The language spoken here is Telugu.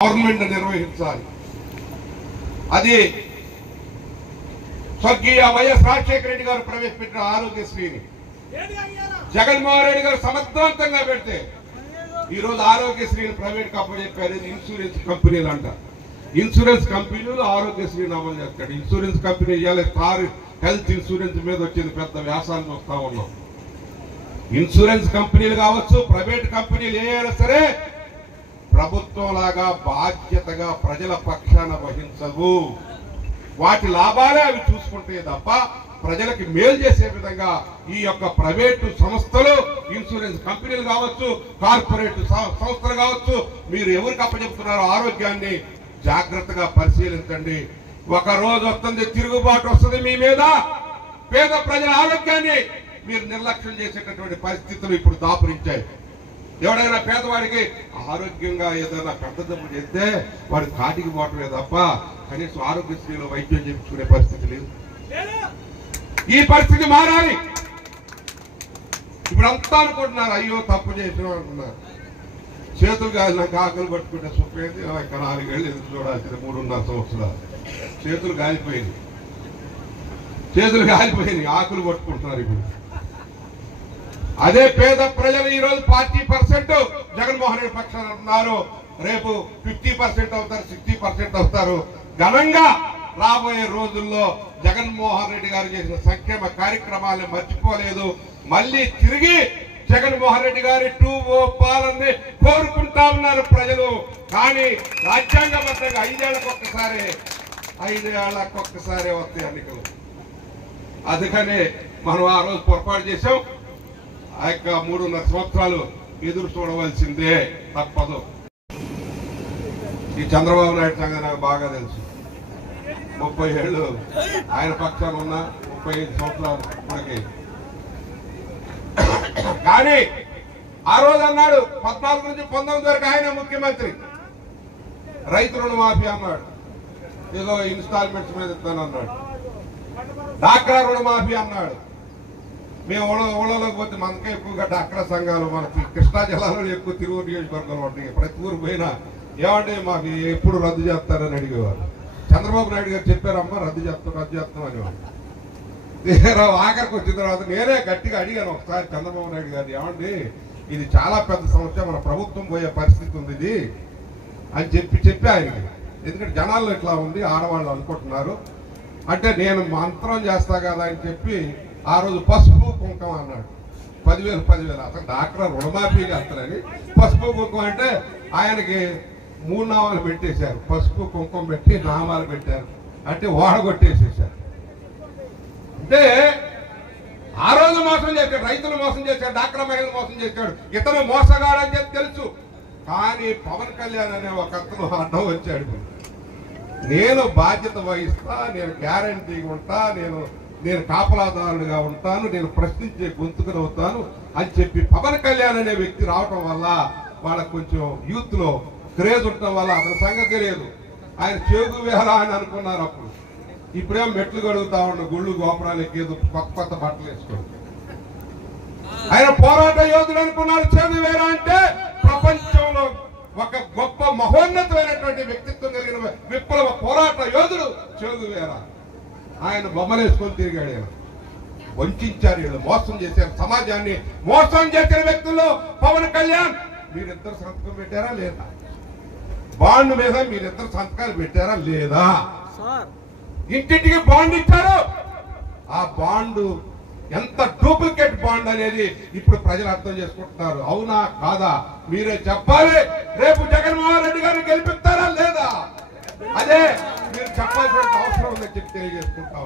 గవర్నమెంట్ నిర్వహించాలి. అది స్వర్గీయ వైఎస్ రాజశేఖర రెడ్డి గారు ప్రవేశపెట్టిన ఆరోగ్యశ్రీని జగన్మోహన్ రెడ్డి గారు సమర్థవంతంగా పెడితే ఈ రోజు ఆరోగ్యశ్రీని ప్రైవేట్ కంపెనీ చెప్పారు. ఇన్సూరెన్స్ కంపెనీలు అంట. ఇన్సూరెన్స్ కంపెనీలు ఆరోగ్యశ్రీని అమలు చేస్తాడు. ఇన్సూరెన్స్ కంపెనీ ఇవాళ స్టార్ హెల్త్ ఇన్సూరెన్స్ మీద వచ్చింది పెద్ద వ్యాసాన్ని వస్తా ఉన్నాం. ఇన్సూరెన్స్ కంపెనీలు కావచ్చు, ప్రైవేట్ కంపెనీలు ఏమైనా సరే ప్రభుత్వం లాగా బాధ్యతగా ప్రజల పక్షాన వహించవు. వాటి లాభాలే అవి చూసుకుంటే తప్ప ప్రజలకి మేలు చేసే విధంగా ఈ యొక్క ప్రైవేటు సంస్థలు, ఇన్సూరెన్స్ కంపెనీలు కావచ్చు, కార్పొరేట్ సంస్థలు కావచ్చు, మీరు ఎవరికి అప్పచెప్తున్నారో ఆరోగ్యాన్ని జాగ్రత్తగా పరిశీలించండి. ఒక రోజు వస్తుంది, తిరుగుబాటు వస్తుంది మీ మీద. పేద ప్రజల ఆరోగ్యాన్ని మీరు నిర్లక్ష్యం చేసేటటువంటి పరిస్థితులు ఇప్పుడు దాపురించాయి. ఎవడైనా పేదవాడికి ఆరోగ్యంగా ఏదైనా పెద్ద జబ్బు చేస్తే వాడు కాటికి పోవటమే తప్ప కనీసం ఆరోగ్యశ్రీలో వైద్యం చేయించుకునే పరిస్థితి లేదు. ఈ పరిస్థితి మారాలి. ఇప్పుడు అంతా అనుకుంటున్నారు, అయ్యో తప్పు చేసినాం అంటున్నారు. చేతులు గాలినాక ఆకలి పట్టుకుంటే సుఖమైంది. ఇక్కడ 4 ఏళ్ళు ఎదురు చూడాల్సింది 3.5 సంవత్సరాలు. చేతులు గాలిపోయింది, ఆకులు పట్టుకుంటున్నారు. ఇప్పుడు అదే పేద ప్రజలు ఈ రోజు 40% జగన్మోహన్ రెడ్డి పక్షాన ఉన్నారు. రేపు 50% అవుతారు, 60% అవుతారు. ఘనంగా రాబోయే రోజుల్లో జగన్మోహన్ రెడ్డి గారు చేసిన సంక్షేమ కార్యక్రమాలను మర్చిపోలేదు. మళ్ళీ తిరిగి జగన్మోహన్ రెడ్డి గారి 2O పాలనని కోరుకుంటా ఉన్నారు ప్రజలు. కానీ రాజ్యాంగబద్ధంగా 5 ఏళ్లకొక్కసారి వస్తాయి ఎన్నికలు. అందుకనే మనం ఆ రోజు పొరపాటు చేశాం. ఆ యొక్క 3.5 సంవత్సరాలు ఎదురు చూడవలసిందే, తప్పదు. ఈ చంద్రబాబు నాయుడు సంగతి నాకు బాగా తెలుసు. 30 ఏళ్ళు ఆయన పక్షాన ఉన్న 35 సంవత్సరాలు మనకి. కానీ ఆ రోజు అన్నాడు 14 నుంచి 19 వరకు ఆయన ముఖ్యమంత్రి. రైతు రుణమాఫీ అన్నాడు, ఏదో ఇన్స్టాల్మెంట్స్ మీద ఇస్తానన్నాడు. డాక్రా రుణమాఫీ అన్నాడు. మేము ఊళ్ళలోకి పోతే మనకే ఎక్కువగా డాక్రా సంఘాలు, మనకి కృష్ణా జిల్లాలో ఎక్కువ తిరుగు నియోజకవర్గంలో ఉంటాయి. ప్రతి ఊరు పోయినా ఏమంటే మాకు ఎప్పుడు రద్దు చేస్తారని అడిగేవారు. చంద్రబాబు నాయుడు గారు చెప్పారమ్మా రద్దు చేస్తాం అనేవారు. ఆఖరికి వచ్చిన తర్వాత నేనే గట్టిగా అడిగాను ఒకసారి చంద్రబాబు నాయుడు గారు, ఏమండి ఇది చాలా పెద్ద సమస్య, మన ప్రభుత్వం పోయే పరిస్థితి ఉంది ఇది అని చెప్పి ఆయనకి. ఎందుకంటే జనాల్లో ఇట్లా ఉంది, ఆడవాళ్ళు అనుకుంటున్నారు అంటే నేను మంత్రం చేస్తా కదా అని చెప్పి ఆ రోజు పసుపు కుంకుమ అన్నాడు. 10,000 అసలు డాక్టర్ రుణమాఫీ చేస్తారని పసుపు కుంకుమ అంటే ఆయనకి 3 నామాలు పెట్టేశారు. పసుపు కుంకుమ పెట్టి నామాలు పెట్టారు అంటే ఓడగొట్టేసేసారు. అంటే ఆ రోజు మోసం చేశాడు, రైతులు మోసం చేశాడు, డాక్టర్ మహిళలు మోసం చేశాడు. ఇతను మోసగాడని చెప్పి తెలుసు. కానీ పవన్ కళ్యాణ్ అనే ఒక అతను అడ్డం వచ్చాడు. నేను బాధ్యత వహిస్తా, నేను గ్యారంటీగా ఉంటా, నేను కాపలాదారుడిగా ఉంటాను, నేను ప్రశ్నించే గొంతుకుని అవుతాను అని చెప్పి పవన్ కళ్యాణ్ అనే వ్యక్తి రావటం వల్ల వాళ్ళకు కొంచెం యూత్ లో క్రేజ్ ఉండటం వల్ల అతని సంగతి తెలియదు. ఆయన చేగు వేరా అని అనుకున్నారు అప్పుడు. ఇప్పుడేమో మెట్లు గడుగుతా ఉన్న, గుళ్ళు గోపురాలు ఎక్కేది, కొత్త బట్టలు వేసుకోండి. ఆయన పోరాట యోధుడు అనుకున్నారు. చేగు వేరా అంటే ప్రపంచంలో ఒక గొప్ప మహోన్నతమైనటువంటి వ్యక్తిత్వం కలిగిన విప్లవ పోరాట యోధుడు చేగు వేరా. ఆయన బొమ్మలేసుకొని తిరిగాడు. ఆయన వంచారు, వీళ్ళు మోసం చేశారు, సమాజాన్ని మోసం చేసిన వ్యక్తుల్లో పవన్ కళ్యాణ్. మీరిద్దరు సంతకం పెట్టారా లేదా? బాండ్ మీద మీరిద్దరు సంతకాలు పెట్టారా లేదా? ఇంటింటికి బాండ్ ఇచ్చారు. ఆ బాండ్ ఎంత డూప్లికేట్ బాండ్ అనేది ఇప్పుడు ప్రజలు అర్థం చేసుకుంటున్నారు. అవునా కాదా మీరే చెప్పాలి. రేపు జగన్మోహన్ రెడ్డి గారిని గెలిపిస్తారా లేదా? అదే మీరు చెప్పాల్సిన అవసరం ఉందని చెప్పి తెలియజేసుకుంటాం.